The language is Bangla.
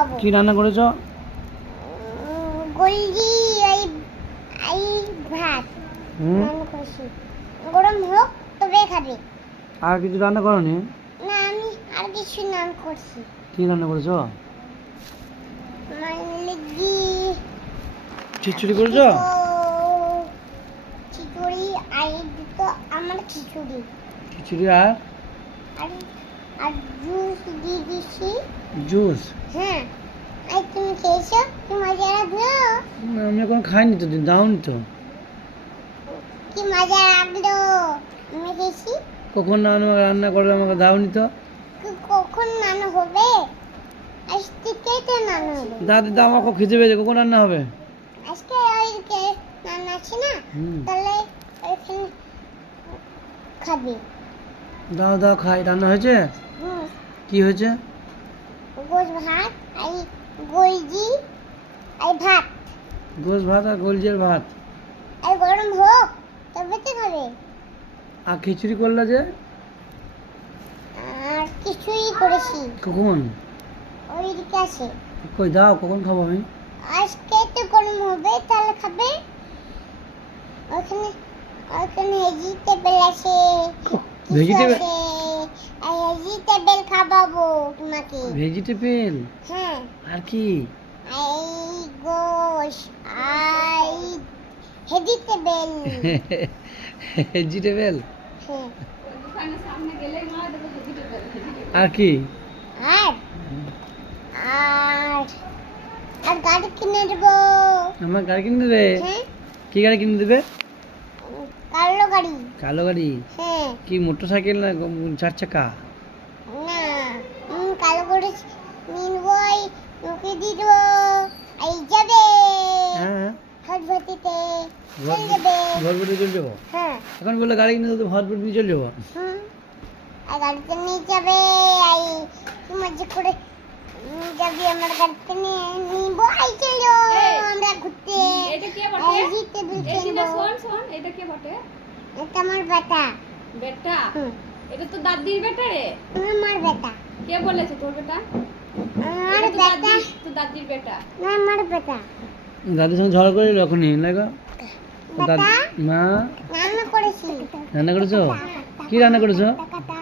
খাওয়াবো। কি রান্না করেছো? গলজি এই এই ভাত হুম, রান্না করছি। গরম হোক তবে খাবে। আর কিছু রান্না করনি? না আমি আর কিছু নাম করছি। কি রান্না করেছো? মালগি খিচুড়ি করেছো? খিচুড়ি আর দুটো আমার খিচুড়ি খিচুড়ি আর আর আর জুস দিয়ে দিছি। জুস? হ্যাঁ আর তুমি খেয়েছো? কি মজা লাগলো? আমি এখন খাইনি তো, দাওনি তো। কি মজা লাগলো? আমি খেয়েছি। কখন রান্না করলে আমাকে দাওনি তো? কখন নানো হবে? আজ থেকেই তো নানো হবে। দাদি দাও, আমাকে খিদে পেয়েছে, কখন রান্না হবে? আজকে ওইদিকে নানা আছে না, হুম, তাহলে ওইখানে খাবে। দাও দাও খাই। রান্না হয়েছে? হুম, কি হয়েছে? গোস ভাত আর গলজি আর ভাত গোস ভাত আর গোলজের ভাত। আর গরম হোক তবে তো খাবে। আর খিচুড়ি করলে যে? আর কিছুই করেছি। কখন? ওইদিকে আছে। কই দাও, কখন খাবো আমি? আজকে তো গরম হবে তাহলে খাবে। ওখানে ওখানে ভেজিটেবল আছে। ভেজিটেবল? আর ভেজিটেবল খাওয়াবো তোমাকে। ভেজিটেবল? হ্যাঁ আর কি? এই গোশ আই ভেজিটেবল। ভেজিটেবল হ্যাঁ আর কি? আর আর আর গাড়ি কিনে দেবো। আমার গাড়ি কিনে দেবে? হ্যাঁ কি গাড়ি কিনে দেবে? কালো গাড়ি। কালো গাড়ি? হ্যাঁ কি মোটর সাইকেল না চার চাকা? না কালো করে নিনবো ওকে দিয়ে দেবো। এই যাবে হ্যাঁ, হাত ভর্তিতে ঘর চলে যাবে। ঘর ভরে চলে যাবো? হ্যাঁ এখন বললে গাড়ি কিনে দেবো, ভাত ভরে নিয়ে চলে যাবো? হুম আর গাড়িতে নিয়ে যাবে। এই কি মজা করে যাবি আমার গাড়িতে নিয়ে নিবো। এই চলো আমরা ঘুরতে। এটা কে বটে? এই ভেজিটেবল এই কিনবো। শোন শোন, এটা কে বটে? এটা আমার বেটা। বেটা? হুম এটা তো দাদির বেটা রে। আমার বেটা। কে বলেছে তোর বেটা? আমার এটা তো বেটা তো দাদির বেটা। না আমার বেটা। দাদির সঙ্গে ঝগড়া করে এখনই লাগা? বেটা মা রান্না করেছি। রান্না করেছো? কি রান্না করেছো? টাকা